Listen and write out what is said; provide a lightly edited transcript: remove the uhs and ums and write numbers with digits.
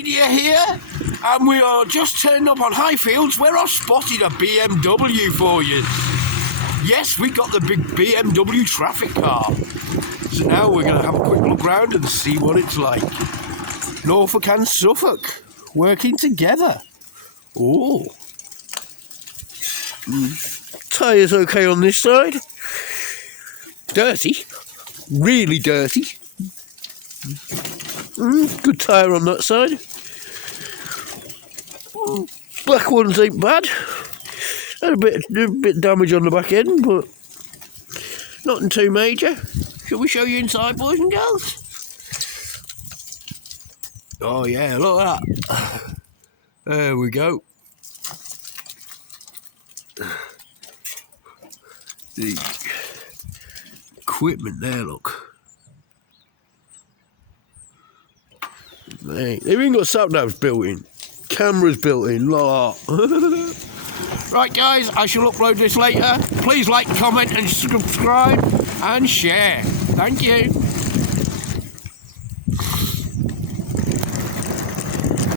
Media here, and we are just turned up on Highfields where I've spotted a BMW for you. Yes, we got the big BMW traffic car. So now we're going to have a quick look round and see what it's like. Norfolk and Suffolk working together. Oh. Tyres okay on this side. Dirty. Really dirty. Good tyre on that side. Back ones ain't bad. Had a bit damage on the back end, but nothing too major. Shall we show you inside, boys and girls? Oh yeah, look at that. There we go. The equipment there, look. Mate, they've even got sat-navs built in. Cameras built in, lot. Right guys, I shall upload this later. Please like, comment and subscribe and share. Thank you.